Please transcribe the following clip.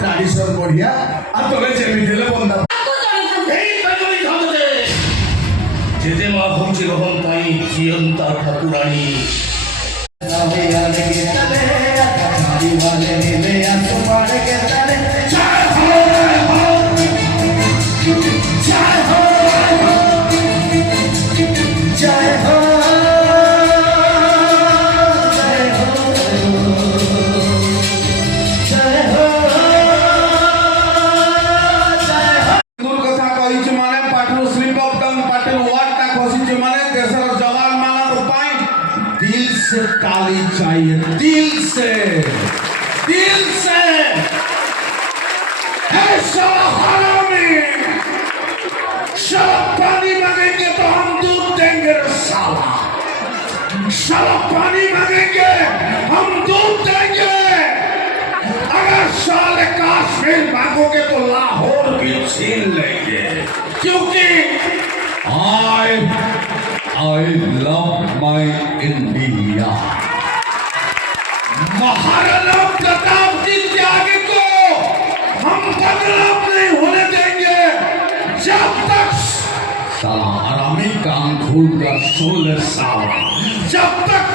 Tradition बढ़िया आ तोरे Jamie देले बंदा এই কাজই ঘটে যেতে মা ঘুমছে রহন তাই জিয়ন্তা ঠাকুরানী नावे आले के तले गाड़ी वाले नीले आसमान के तले जय हो जय हो जय हो काली चाहिए दिल से शराब पानी मांगेंगे तो हम दूध देंगे साला शराब पानी मांगेंगे हम दूध देंगे अगर साले कश्मीर मांगोगे तो लाहौर भी छीन लेंगे क्योंकि I love my India. Maharana Pratap की त्याग को हम बदनाम नहीं होने देंगे जब तक साला आरामी कान खोल कर 16 साल जब तक